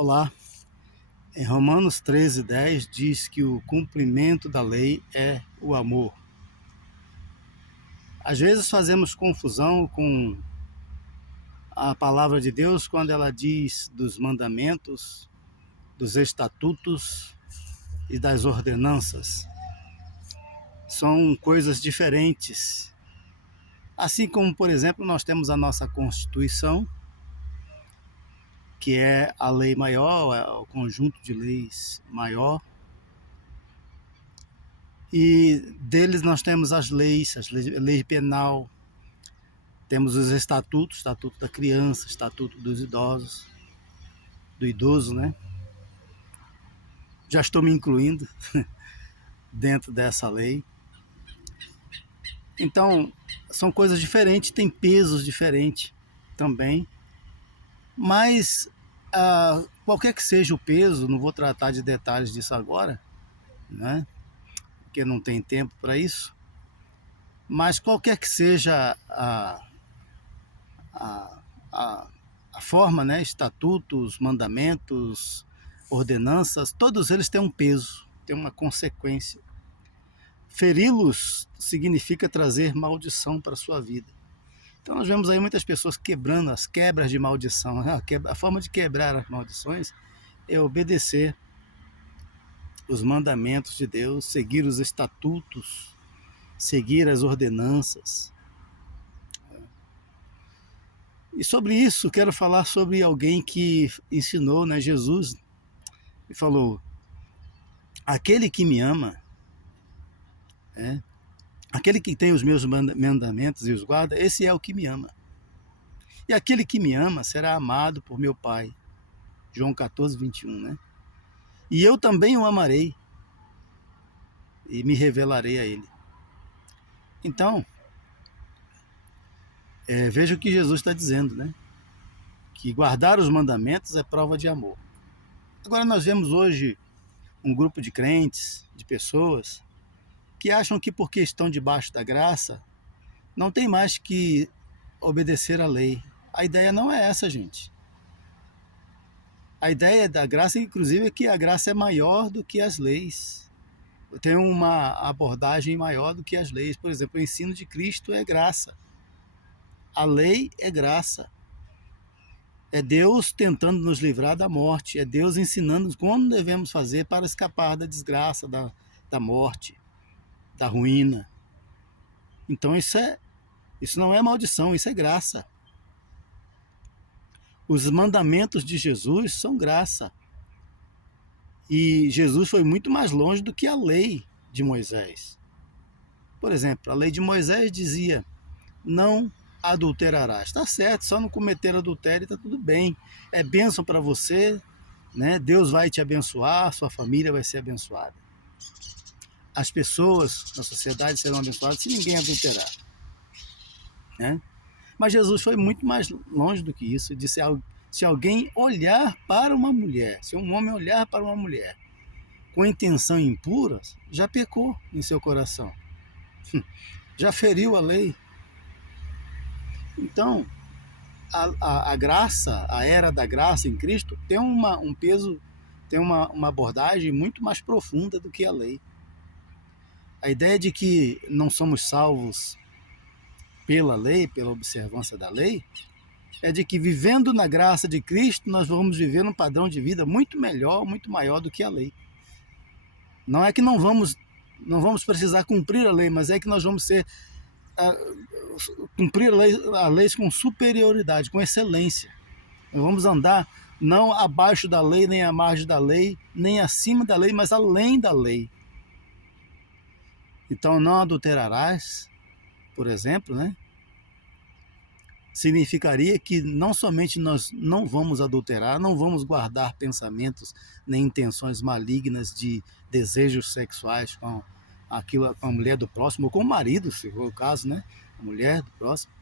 Olá, em Romanos 13:10 diz que o cumprimento da lei é o amor. Às vezes fazemos confusão com a palavra de Deus quando ela diz dos mandamentos, dos estatutos e das ordenanças. São coisas diferentes. Assim como, por exemplo, nós temos a nossa Constituição, que é a lei maior, é o conjunto de leis maior. E deles nós temos as leis, lei penal, temos os estatutos, estatuto da criança, estatuto dos idosos, do idoso, né? Já estou me incluindo dentro dessa lei. Então, são coisas diferentes, tem pesos diferentes também, mas qualquer que seja o peso, não vou tratar de detalhes disso agora, né? Porque não tem tempo para isso, mas qualquer que seja a, a, a forma, né? Estatutos, mandamentos, ordenanças, todos eles têm um peso, têm uma consequência. Feri-los significa trazer maldição para a sua vida. Então nós vemos aí muitas pessoas quebrando as quebras de maldição. A forma de quebrar as maldições é obedecer os mandamentos de Deus, seguir os estatutos, seguir as ordenanças. E sobre isso quero falar sobre alguém que ensinou, né, Jesus, e falou: aquele que me ama, aquele que tem os meus mandamentos e os guarda, esse é o que me ama. E aquele que me ama será amado por meu Pai. João 14:21, né? E eu também o amarei e me revelarei a ele. Então, veja o que Jesus está dizendo, né? Que guardar os mandamentos é prova de amor. Agora nós vemos hoje um grupo de crentes, de pessoas, que acham que porque estão debaixo da graça, não tem mais que obedecer à lei. A ideia não é essa, gente. A ideia da graça, inclusive, é que a graça é maior do que as leis. Tem uma abordagem maior do que as leis. Por exemplo, o ensino de Cristo é graça. A lei é graça. É Deus tentando nos livrar da morte. É Deus ensinando como devemos fazer para escapar da desgraça, da morte, da ruína. Então isso não é maldição, isso é graça. Os mandamentos de Jesus são graça. E Jesus foi muito mais longe do que a lei de Moisés. Por exemplo, a lei de Moisés dizia: não adulterarás. Está certo, só não cometer adultério está tudo bem. É bênção para você, né? Deus vai te abençoar, sua família vai ser abençoada. As pessoas na sociedade serão abençoadas se ninguém adulterar, né? Mas Jesus foi muito mais longe do que isso. Disse: se alguém olhar para uma mulher, se um homem olhar para uma mulher com intenção impura, já pecou em seu coração, já feriu a lei. Então, a graça, a era da graça em Cristo tem um peso, tem uma abordagem muito mais profunda do que a lei. A ideia de que não somos salvos pela lei, pela observância da lei, é de que vivendo na graça de Cristo nós vamos viver um padrão de vida muito melhor, muito maior do que a lei. Não é que não vamos precisar cumprir a lei, mas é que nós vamos cumprir a lei com superioridade, com excelência. Nós vamos andar não abaixo da lei, nem à margem da lei, nem acima da lei, mas além da lei. Então, não adulterarás, por exemplo, né? Significaria que não somente nós não vamos adulterar, não vamos guardar pensamentos nem intenções malignas de desejos sexuais com a mulher do próximo, ou com o marido, se for o caso, né? A mulher do próximo.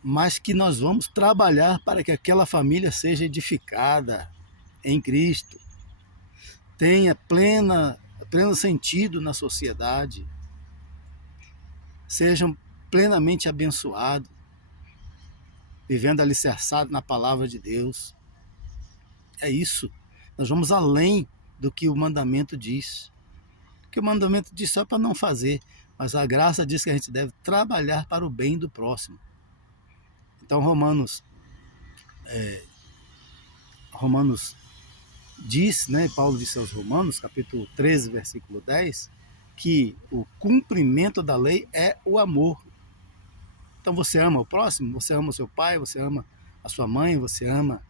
Mas que nós vamos trabalhar para que aquela família seja edificada em Cristo, tenha pleno sentido na sociedade, sejam plenamente abençoados, vivendo alicerçado na palavra de Deus. É isso. Nós vamos além do que o mandamento diz. Que o mandamento diz só para não fazer, mas a graça diz que a gente deve trabalhar para o bem do próximo. Então Romanos diz, né, Paulo disse aos Romanos, capítulo 13, versículo 10, que o cumprimento da lei é o amor. Então você ama o próximo, você ama o seu pai, você ama a sua mãe, você ama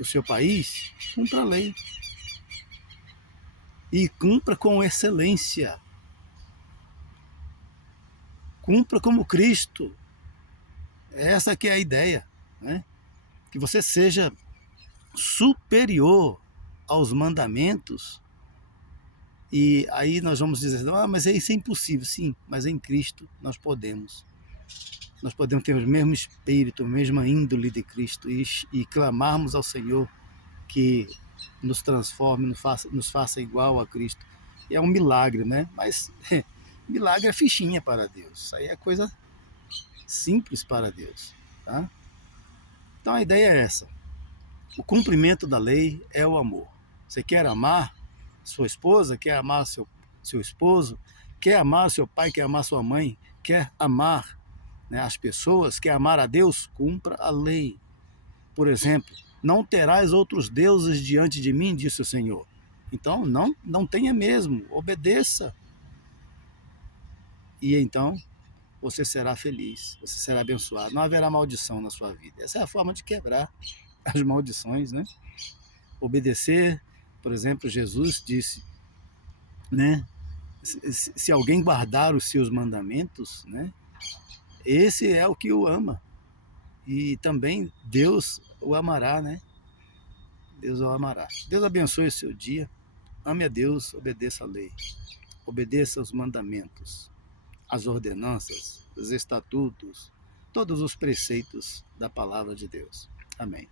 o seu país, cumpra a lei. E cumpra com excelência. Cumpra como Cristo. Essa que é a ideia, né? Que você seja superior aos mandamentos. E aí nós vamos dizer, mas isso é impossível. Sim, mas em Cristo nós podemos. Nós podemos ter o mesmo espírito, a mesma índole de Cristo e clamarmos ao Senhor que nos transforme, nos faça igual a Cristo. E é um milagre, né? Mas milagre é fichinha para Deus. Isso aí é coisa simples para Deus, tá? Então a ideia é essa. O cumprimento da lei é o amor. Você quer amar sua esposa, quer amar seu esposo, quer amar seu pai, quer amar sua mãe, quer amar, né, as pessoas, quer amar a Deus, cumpra a lei. Por exemplo, não terás outros deuses diante de mim, disse o Senhor. Então não tenha mesmo, obedeça. E então você será feliz, você será abençoado, não haverá maldição na sua vida. Essa é a forma de quebrar as maldições, né? Obedecer, por exemplo, Jesus disse, né? Se alguém guardar os seus mandamentos, né? Esse é o que o ama. E também Deus o amará, né? Deus o amará. Deus abençoe o seu dia. Ame a Deus, obedeça a lei. Obedeça os mandamentos, as ordenanças, os estatutos, todos os preceitos da palavra de Deus. Amém.